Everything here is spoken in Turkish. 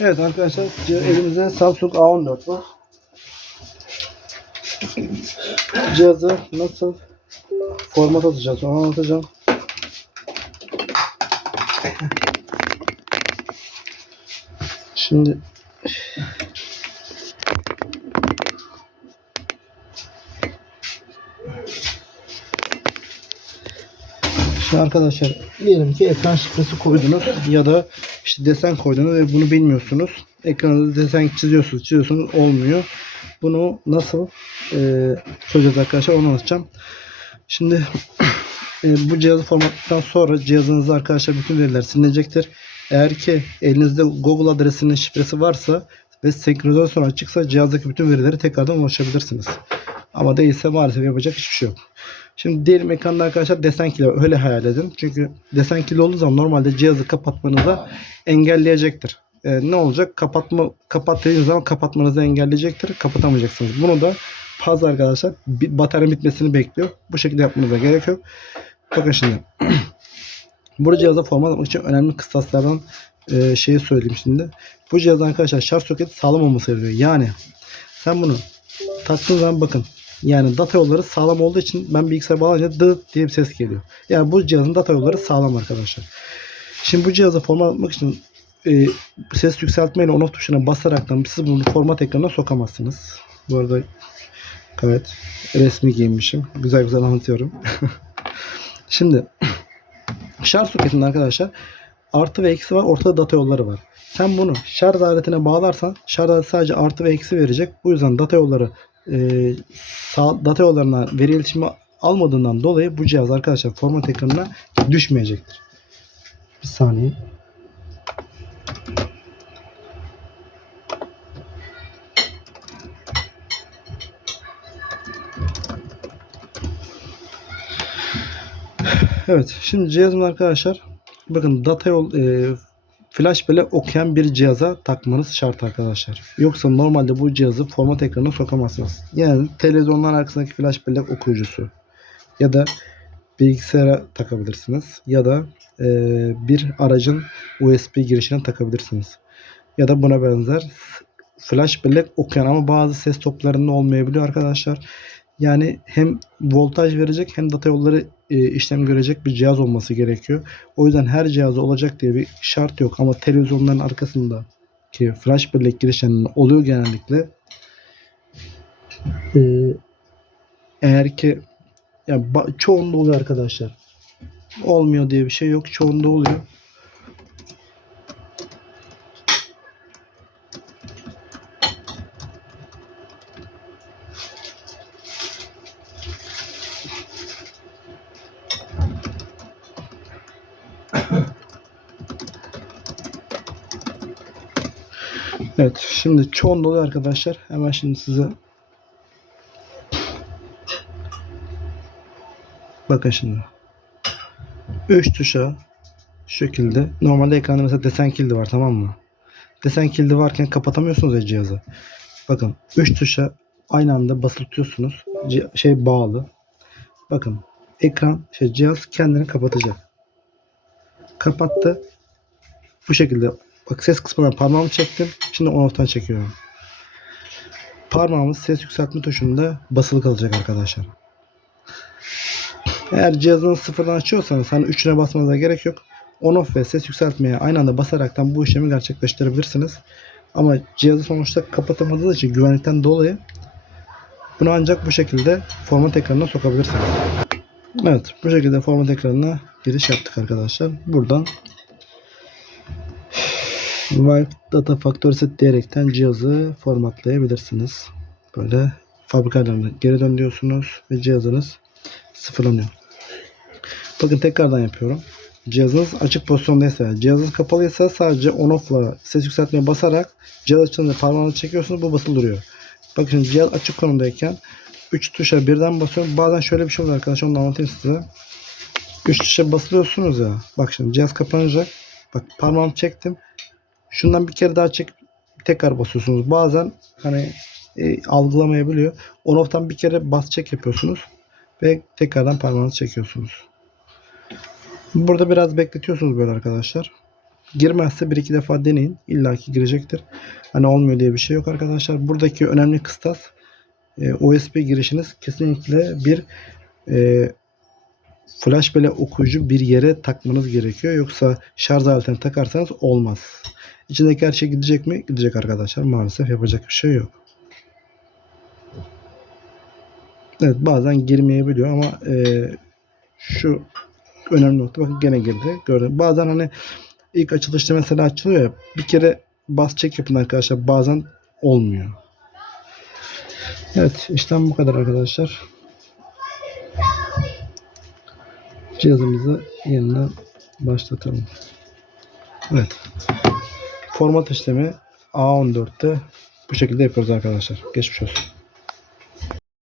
Evet arkadaşlar elimizde Samsung A14 var. Cihazı nasıl format atacağız onu anlatacağım. Şimdi Şimdi arkadaşlar diyelim ki ekran şifresi koydunuz ya da işte desen koydunuz ve bunu bilmiyorsunuz. Ekranda desen çiziyorsunuz, çiziyorsunuz olmuyor. Bunu nasıl e, çözeceğiz arkadaşlar onu anlatacağım. Şimdi e, bu cihazı formatladıktan sonra cihazınızda arkadaşlar bütün veriler silinecektir. Eğer ki elinizde Google adresinin şifresi varsa ve senkronizasyon açıksa cihazdaki bütün verileri tekrardan ulaşabilirsiniz. Ama değilse maalesef yapacak hiçbir şey yok. Şimdi diyelim ekranda arkadaşlar desen var. öyle hayal edin. Çünkü desen kili olduğu zaman normalde cihazı kapatmanıza engelleyecektir. Ee, ne olacak? Kapatma kapat dediğiniz zaman kapatmanızı engelleyecektir. Kapatamayacaksınız. Bunu da fazla arkadaşlar batarya bitmesini bekliyor. Bu şekilde yapmanıza gerek yok. Bakın şimdi. Bu cihazda format atmak için önemli kıstaslardan e, şeyi söyleyeyim şimdi. Bu cihazda arkadaşlar şarj soketi sağlam olması gerekiyor. Yani sen bunu taktığın zaman bakın yani data yolları sağlam olduğu için ben bilgisayar bağlayınca dıt diye bir ses geliyor. Yani bu cihazın data yolları sağlam arkadaşlar. Şimdi bu cihazı format atmak için e, ses yükseltme ile on off tuşuna basaraktan siz bunu format ekranına sokamazsınız. Bu arada evet resmi giyinmişim. Güzel güzel anlatıyorum. Şimdi şarj soketinde arkadaşlar artı ve eksi var. Ortada data yolları var. Sen bunu şarj aletine bağlarsan şarj aleti sadece artı ve eksi verecek. Bu yüzden data yolları e, sağ, data yollarına veri iletişimi almadığından dolayı bu cihaz arkadaşlar format ekranına düşmeyecektir. Bir saniye. Evet. Şimdi cihazım arkadaşlar bakın data yol e, flash bellek okuyan bir cihaza takmanız şart arkadaşlar. Yoksa normalde bu cihazı format ekranına sokamazsınız. Yani televizyonların arkasındaki flash bellek okuyucusu ya da bilgisayara takabilirsiniz ya da e, bir aracın USB girişine takabilirsiniz. Ya da buna benzer flash bellek okuyan ama bazı ses toplarında olmayabiliyor arkadaşlar. Yani hem voltaj verecek hem data yolları e, işlem görecek bir cihaz olması gerekiyor. O yüzden her cihazda olacak diye bir şart yok ama televizyonların arkasında ki flash bellek girişlerinin oluyor genellikle. E, eğer ki ya çoğunda oluyor arkadaşlar. Olmuyor diye bir şey yok. Çoğunda oluyor. Evet. Şimdi oluyor arkadaşlar. Hemen şimdi size Bakın şimdi. 3 tuşa şu şekilde. Normalde ekranda mesela desen kilidi var tamam mı? Desen kilidi varken kapatamıyorsunuz ya cihazı. Bakın 3 tuşa aynı anda basılı Şey bağlı. Bakın ekran şey cihaz kendini kapatacak. Kapattı. Bu şekilde bak ses kısmına parmağımı çektim. Şimdi on off'tan çekiyorum. Parmağımız ses yükseltme tuşunda basılı kalacak arkadaşlar. Eğer cihazını sıfırdan açıyorsanız hani üçüne basmanıza gerek yok. On off ve ses yükseltmeye aynı anda basaraktan bu işlemi gerçekleştirebilirsiniz. Ama cihazı sonuçta kapatamadığınız için güvenlikten dolayı bunu ancak bu şekilde format ekranına sokabilirsiniz. Evet bu şekilde format ekranına giriş yaptık arkadaşlar. Buradan Wipe Data Factory Set diyerekten cihazı formatlayabilirsiniz. Böyle fabrika ayarlarına geri dön diyorsunuz ve cihazınız sıfırlanıyor. Bakın tekrardan yapıyorum. Cihazınız açık pozisyondaysa, cihazınız kapalıysa sadece on off'la ses yükseltmeye basarak cihaz açılınca parmağınızı çekiyorsunuz bu basılı duruyor. Bakın cihaz açık konumdayken 3 tuşa birden basıyorum. Bazen şöyle bir şey oluyor arkadaşlar onu anlatayım size. 3 tuşa basılıyorsunuz ya. Bak şimdi cihaz kapanacak. Bak parmağımı çektim. Şundan bir kere daha çek tekrar basıyorsunuz. Bazen hani e, algılamayabiliyor. On off'tan bir kere bas çek yapıyorsunuz ve tekrardan parmağınızı çekiyorsunuz. Burada biraz bekletiyorsunuz böyle arkadaşlar. Girmezse bir iki defa deneyin. İlla ki girecektir. Hani olmuyor diye bir şey yok arkadaşlar. Buradaki önemli kıstas e, USB girişiniz kesinlikle bir e, flash bellek okuyucu bir yere takmanız gerekiyor. Yoksa şarj aletini takarsanız olmaz. İçindeki her şey gidecek mi? Gidecek arkadaşlar. Maalesef yapacak bir şey yok. Evet bazen girmeyebiliyor ama e, şu önemli nokta bakın gene girdi. Gördüm. Bazen hani ilk açılışta mesela açılıyor ya bir kere bas çek yapın arkadaşlar. Bazen olmuyor. Evet işlem bu kadar arkadaşlar. Cihazımızı yeniden başlatalım. Evet. Format işlemi A14'te bu şekilde yapıyoruz arkadaşlar. Geçmiş olsun.